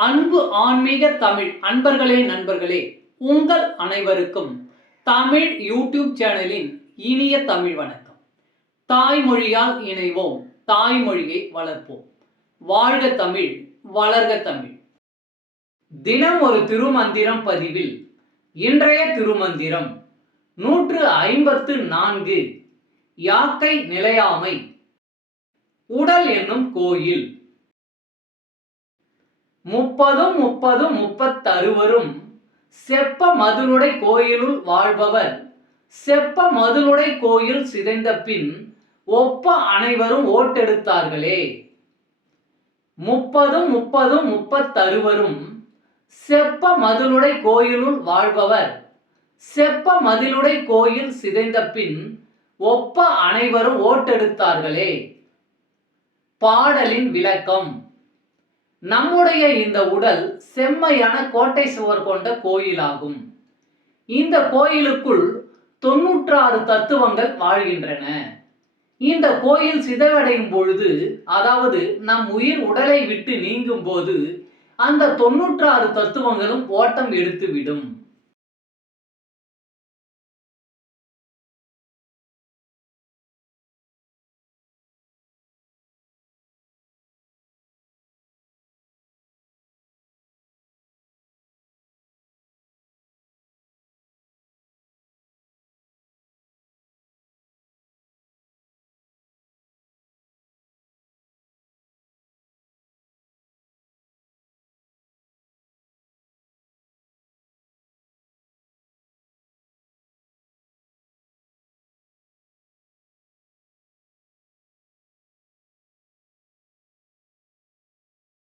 அன்பு ஆன்மீக தமிழ் அன்பர்களே நண்பர்களே உங்கள் அனைவருக்கும் தமிழ் யூடியூப் சேனலின் இனிய தமிழ் வணக்கம். தாய்மொழியால் இணைவோம் தாய்மொழியை வளர்ப்போம். வாழ்க தமிழ் வளர்க தமிழ். தினம் ஒரு திருமந்திரம் பதிவில் இன்றைய திருமந்திரம் நூற்று ஐம்பத்து நான்கு யாக்கை நிலையாமை உடல் என்னும் கோயில். முப்பதும் முப்பதும் முப்பத்தறுவரும். செப்ப மதுளுடை கோயிலுள் வாழ்பவர். செப்ப மதுளுடை கோயில் சிதைந்த பின் ஒப்ப அனைவரும் ஓட்டெடுத்தார்களே. முப்பதும் முப்பதும் முப்பத்தறுவரும். செப்ப மதிலுடை கோயிலுள் வாழ்பவர். செப்ப மதிலுடை கோயில் சிதைந்த பின் ஒப்ப அனைவரும் ஓட்டெடுத்தார்களே. பாடலின் விளக்கம். நம்முடைய இந்த உடல் செம்மையான கோட்டை சுவர் கொண்ட கோயிலாகும். இந்த கோயிலுக்குள் தொன்னூற்றாறு தத்துவங்கள் வாழ்கின்றன. இந்த கோயில் சிதைவடையும் பொழுது அதாவது நம் உயிர் உடலை விட்டு நீங்கும் போது அந்த தொன்னூற்றாறு தத்துவங்களும் ஓட்டம் எடுத்துவிடும்.